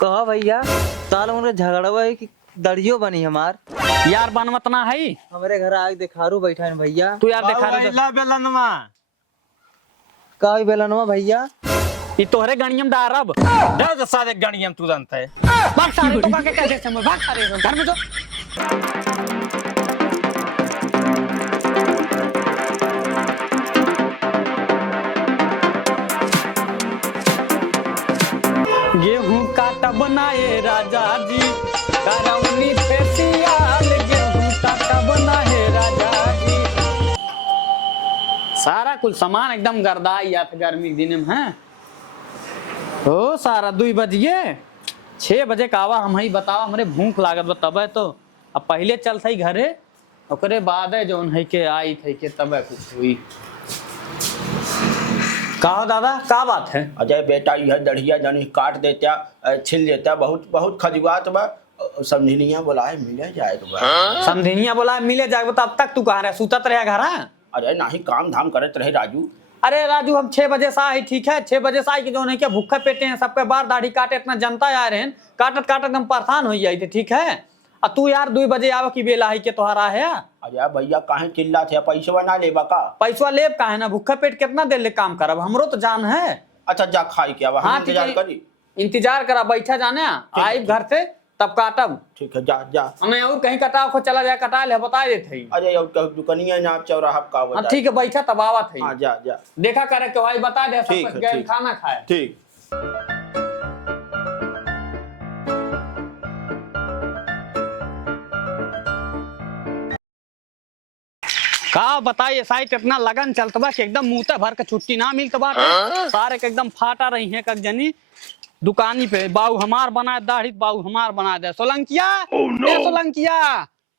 कहा भैया साल उनका झगड़ा हुआ है कि दड़ियो बनी हमार। यार बनमत ना है हमारे घर आग दिखारू बैठा है भैया। तू यार देखा ला बेलनवा का बेलनवा भैया ये तोहरे गणियम डारब दे दे सारे गणियम तुरंत है। भाग सारे तो के कैसे समझ भाग सारे घर में जो गेहूं काटा बनाए राजा जी करौनी फेसियाल गेहूं काटा बनाए राजा जी। सारा कुल सामान एकदम गर्दाई या था गर्मी के दिन में है हो सारा 2 बज गए 6 बजे का आवा हम ही बतावा हमरे भूख लागत बा तबे तो अब पहले चल थई घरे ओकरे बाद है जोन है के आई थई के तबे कुछ हुई। कहा दादा का बात है? अजय बेटा यह दढ़िया जानी काट देता छिल देता बहुत बहुत खजुआत बा समझनिया बोलाए मिले जाए तो बा समझनिया बोला मिले जाए तो अब तक तू कहाँ रहे सुतत रहे घर? अजय नाही काम धाम करत रहे राजू। अरे राजू हम 6 बजे से आए ठीक है 6 बजे से आए कि जो नहीं क्या भूखे पेटे हैं सबके बाल दाढ़ी काटे इतना जनता आ रहे हैं काटत काटत एकदम परेशान हो जाए थे ठीक है। और तू यार 2 बजे आवे की बेला है के तोहरा है? अजय भैया काहे चिल्ला थे पैसा ना लेबा का? पैसा लेब काहे ना भूखे पेट कितना देर ले काम करब हमरो तो जान है। अच्छा जा खाई के अब हम इंतजार करी इंतजार करा बैठा जाने आई घर से तब काटब। ठीक है जा जा हमें और कहीं कटाव को चला जाए कटा ले बता देते ही। अजय अब दुकानिया ना चौराहा का बता। ठीक है बैठा तब आवत है। हां जा जा देखा करे के भाई बता दे ठीक सब है, गए खाना खाए। ठीक का बताइए साइट इतना लगन चलता बा कि एकदम मुंह भर के छुट्टी ना मिलता बा सारे के एकदम फाटा रही है कक जनी दुकानी पे बाऊ हमार बना दाढ़ी बाऊ हमार बना दे सोलंकिया सोलंकिया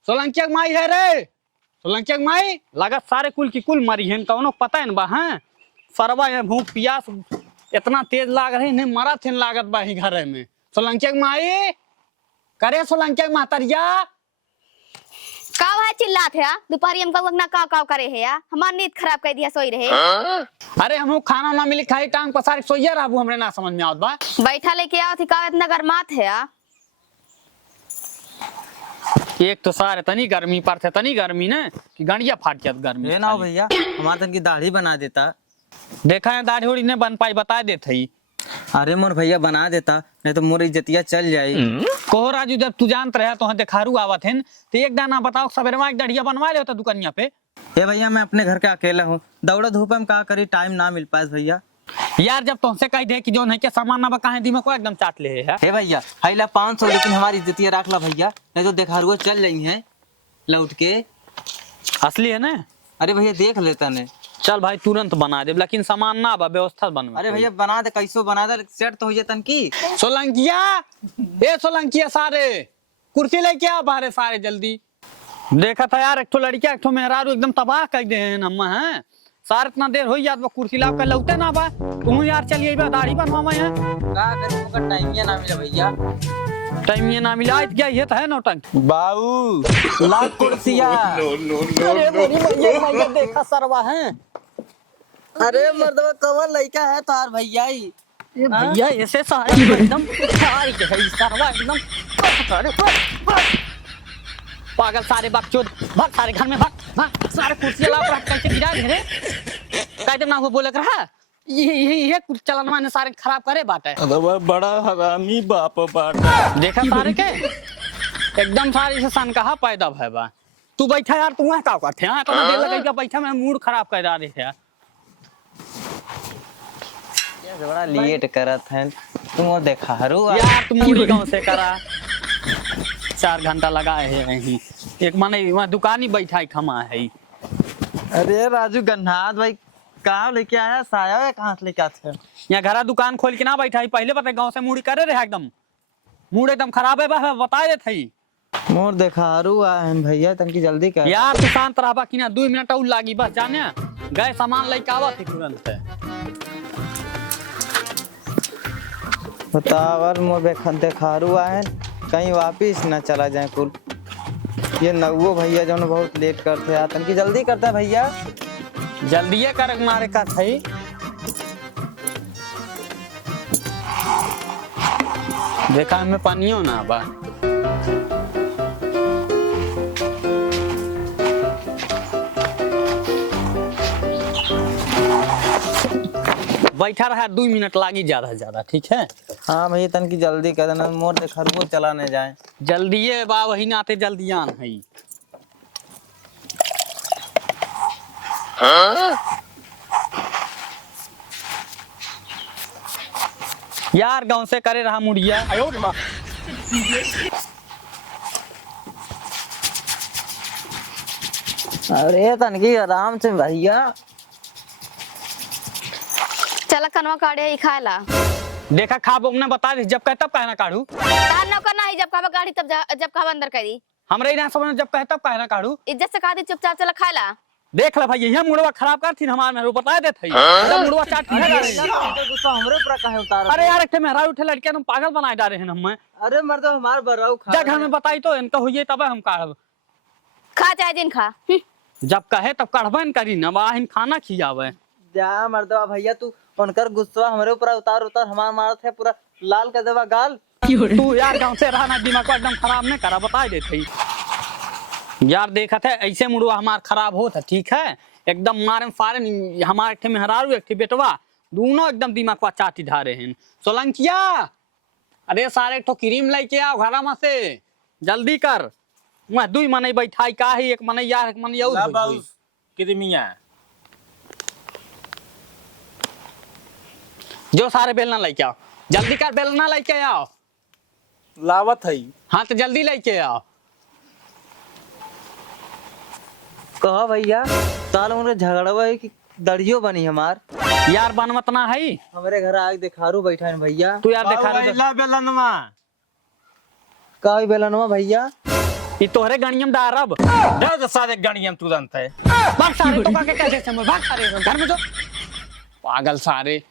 सोलंकिया माई है रे सोलंकिया माई लागत सारे कुल की कुल मरी है कौनो पता है बा हैं सरवा है भूख प्यास इतना तेज लाग रही है मरा थे लागत बा ही घर में सोलंकिया माई करे सोलंकिया महतरिया का भाई चिल्लात है दोपहरी हम कब का का करे है यार हमार नींद खराब कर दिया सोई रहे। अरे हम खाना ना मिले खाई टांग पसार सोइया रहबू हमरे ना समझ में आवत बा बैठा लेके आओ थी का इतना गरमात है यार। एक तो सारे तनी गर्मी पर थे तनी गर्मी ने कि गड़िया फाट जात गर्मी ये ना हो भैया हमारे तन की दाढ़ी बना देता। देखा है दाढ़ी उड़ी ने बन पाई बता देते ही। अरे मोर भैया बना देता नहीं तो मोर इज्जतिया चल जाई। कहो राजू जब तू जानत रहे तो देखारू आवत है तो एक दाना बताओ सवेरे में एक दाढ़िया बनवा ले होता दुकानिया पे। ये भैया मैं अपने घर के अकेला हूँ दौड़ा धूप में का करी टाइम ना मिल पाए भैया। यार जब तुमसे कह दे कि जो है क्या सामान ना बका है दिमाग को एकदम चाट ले है। हे भैया हैला 500 लेकिन हमारी इज्जतिया रख ला भैया नहीं तो देखारुआ चल रही है लौट के। असली है ना? अरे भैया देख लेता ने चल भाई तुरंत बना दे लेकिन सामान ना बा व्यवस्था बनवा। अरे भैया बना दे कैसो बना दे सेट तो हो जातन की। सोलंकिया ए सोलंकिया सारे कुर्सी लेके आ बाहर सारे जल्दी। देखा था यार एक तो लड़किया एक तो मेहरारू एकदम तबाह कर दे हम हैं सार इतना देर हो जात बा कुर्सी ला के लौटे ना बा तू यार चलिए बा दाढ़ी बनवा है का करे ओकर टाइम ये ना मिले भैया। टाइम ये ना मिला गया ये तो है नौटंक बाऊ ला कुर्सिया। अरे मेरी भैया देखा सरवा है। अरे मर्दवा कवर लड़का है तार भैया ही भैया ऐसे सारे एकदम सारी के है सरवा एकदम अरे पागल सारे बकचोद भाग सारे घर में भाग सारे कुर्सी ला रख के गिरा दे रे कायदे ना हो बोले रहा ये कुछ चलन ने सारे खराब करे बात है। अरे बड़ा हरामी बाप बाट देखा सारे के एकदम सारे से सन कहा पैदा भय बा तू बैठा यार तू का करते हैं तो देर लगे का बैठा मैं मूड खराब कर रहा है बड़ा लेट करत है तुम देखा हरू यार तुम मूड़ी गांव से करा 4 घंटा लगा है यहीं एक माने वहां दुकान ही बैठा है खमा है। अरे राजू गन्नाथ भाई कहाँ लेके आया साया है कहाँ से लेके आते हैं यहाँ घरा दुकान खोल के ना बैठा है पहले पता गांव से मूड़ी करे रहे एकदम मूड एकदम खराब है बता देते ही मोर देखा हरू आए भैया तनकी जल्दी कर यार तू शांत रहा कि ना 2 मिनट और लागी बस जाने गए सामान लेके आवा थी तुरंत बतावर मोर देखा हरू आए कहीं वापिस न चला जाए कुल ये नवो भैया जो बहुत लेट करते हैं तनकी जल्दी करता है भैया जल्दी कर मारे का सही देखा हमें पानियो ना बा। बैठा रहा 2 मिनट लागी ज्यादा से ज्यादा, ठीक है। हाँ भैया तन की जल्दी कर देना, मोर दे खरगोश चला न जाए। जल्दी बा, वही नाते जल्दियान है। यार गांव से करे रहा मुड़िया। अरे तन की आराम से भैया। चला कनवा काढ़े ही खाला। देखा खा ने बता दी, जब कहे तब कहे ना काढ़ू। तार नौकर ना ही, जब कहा गाड़ी तब जब कहा अंदर करी। हमरे ही ना समझ, जब कहे तब कहे ना काढ़ू। इज्जत से कहा दी, चुपचाप चला खाला। देख ले भाई, यही मुड़वा खराब कर थी हमार में, बता देते मुड़वा चाट थी। गुस्सा हमरे ऊपर काहे उतार। अरे यार एक मेहरा उठे लड़के तुम पागल बनाए डाले हैं हम। अरे मर्द हमार बराऊ खा। जब घर में बताई तो इनका हुई तब हम काढ़ब। खा चाहे दिन खा। जब कहे तब काढ़बे न करी न, वाहिन खाना खियावे। जा मर्दवा भैया तू उनकर गुस्सा हमरे ऊपर उतार उतार हमार मारत है, पूरा लाल कर देवा गाल। तू यार गांव से रहना, दिमाग को एकदम खराब नहीं करा, बता देते यार। देखा थे ऐसे मुड़वा हमार खराब होता, ठीक है। एकदम मारे सारे हमारे एक मेहरारू एक बेटवा दोनों एकदम दिमाग को चाटी धारे हैं। सोलंकिया, अरे सारे तो क्रीम लेके आओ घर में से, जल्दी कर। मैं 2 मने बैठाई का है, एक मने यार एक मने ला बाऊ क्रीमिया। जो सारे बेलना लेके आओ, जल्दी कर, बेलना लेके आओ। लावत है। हाँ तो जल्दी लेके आओ। कहा भैया साल उनके झगड़वा है कि दड़ियो बनी हमार। यार बनमत ना है, हमारे घर आग दिखारू बैठा है भैया। तू यार देखा रहा ला बेलनवा। का बेलनवा भैया ये तोहरे गणियम डारब। जा तो सारे गणियम तू जानता है। भाग सारे, तो के कैसे समझ, भाग सारे घर में जो पागल सारे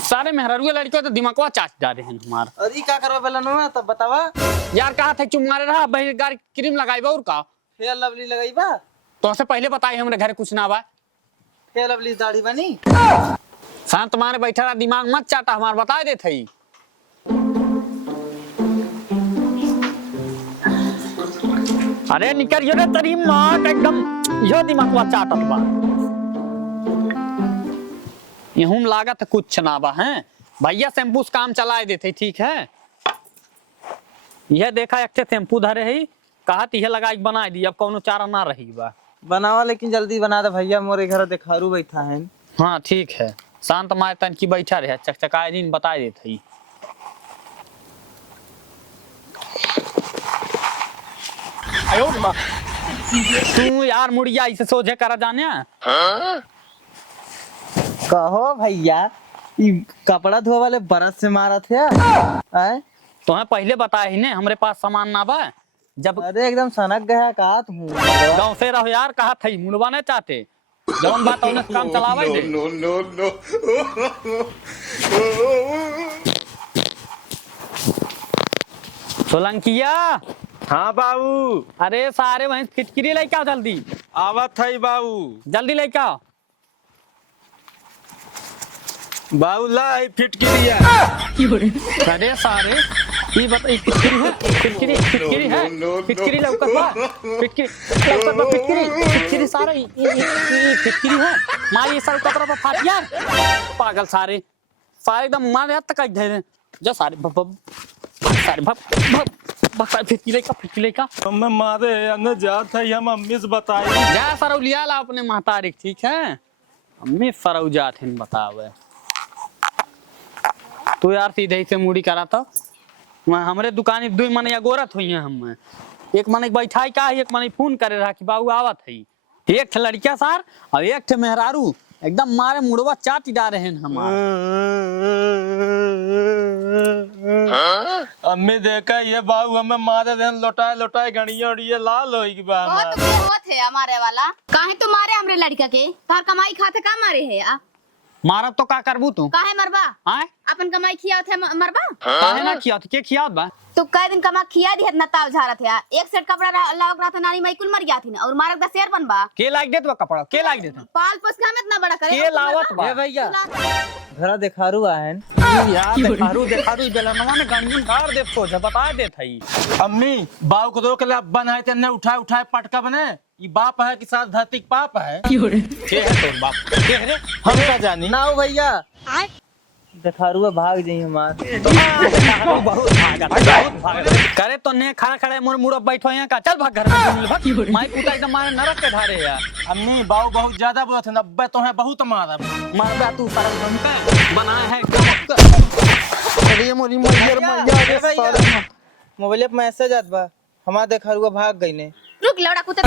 सारे मेहरारू लड़कियों तो दिमागवा चाट डाले हैं हमार। अरे का करवा बेलनवा तब बतावा। यार कहा था चुप मारे रहा, भाई गाड़ी क्रीम लगाई और का फेयर लवली लगाई बा। तो से पहले बताई हमरे घर कुछ ना बा। फेयर लवली दाढ़ी बनी। शांत तुम्हारे बैठा रहा, दिमाग मत चाटा हमार, बता दे थई। अरे निकल यो रे तेरी मां का एकदम यो दिमागवा चाटत बा। यहूं लागत कुछ ना बा है भैया, शैम्पू से काम चलाए देते, ठीक है। यह देखा एक शैम्पू धरे है, कहा यह लगा बना दी, अब कौनो चारा ना रही बा। बनावा लेकिन जल्दी बना दे भैया, मोरे घर दिखारू बैठा है। हाँ ठीक है, शांत मारे तन की बैठा रहे, चकचकाए दिन बता देते। तू यार मुड़िया इसे सोझे करा जाने। कहो भैया ये कपड़ा धोए वाले बरस से मारा थे आए? तुम्हें पहले बताए ही ने हमरे पास सामान ना बा। जब अरे एकदम सनक गया कहा तुम। गाँव से रहो यार, कहा थी मुड़वा नहीं चाहते, जवन बात उन्हें काम चलावा दे। सोलंकिया, हाँ बाबू। अरे सारे वहीं फिटकिरी लेके आओ जल्दी। आवत है बाबू। जल्दी लेके आओ। बाबू ला फिटकिरिया। अरे सारे ये बताइए, फिटकिरी है, फिटकिरी फिटकिरी है, फिटकिरी लौकत बा, फिटकिरी लौकत बा, फिटकिरी सारे ये फिटकिरी है। मार ये सारे कपड़ा पर फाट यार, पागल सारे सारे एकदम मारे हाथ तक धरे जो सारे सारे सारे फिटकिरी का हमें मारे अन्न जात है, हम अम्मी से बताई। जा सरौ लिया ला अपने महतारिक, ठीक है। अम्मी सरौ जात है बतावे। तू यार सीधे ही से मुड़ी करा था, वहाँ हमरे दुकान 2 मने गोरत हुई है। हम एक मने बैठाई का, एक मने फोन करे रहा कि बाबू आवत है। एक लड़किया सार और एक मेहरारू एकदम मारे मुड़वा चाटी डाले हैं हमारे। अम्मी देखा ये बाबू हमें मारे देन लोटाए लोटाए गणिया उड़िए लाल होई की बा। बहुत होत है हमारे वाला। काहे तो मारे हमरे लड़का के, तार कमाई खाते का मारे है या? मारब तो का करबू तू काहे मरबा? आए अपन कमाई खिया थे मरबा? काहे ना खिया के खियात बा तो कई दिन कमा खिया दी ना ताव झारा थे। एक सेट कपड़ा लाग रहा था नानी माई कुल मर गया थी ना और मारक दा शेर बनबा। के लाग देत बा कपड़ा के लाग देत पाल पोस के हम इतना बड़ा करे। के लावत बा ए भैया घरा देखारू आहन यार देखारू बेलनवा में गंजन गाड़ देत तो बता देत हई अम्मी बाऊ को रोक ले अब बनाए तेने उठाए उठाए पटका बने ये बाप है कि साथ धरती के पाप है के है तोर बाप के है रे हम का जानी ना हो भैया देखारू भाग जाई हमार बहुत भागत करे तो ने खड़ा खड़े मोर मुड़ बैठो यहाँ का चल भाग घर में भाग माई पुता एकदम मारे नरक के धारे यार अम्मी बाऊ बहुत ज्यादा बोलत है अब्बे तो है बहुत मारा मारबा तू सारा घंटा बनाया है अरे मोरी मैया मोबाइल पे मैसेज आत बा हमार देखारू भाग गई ने रुक लौड़ा कुत्ते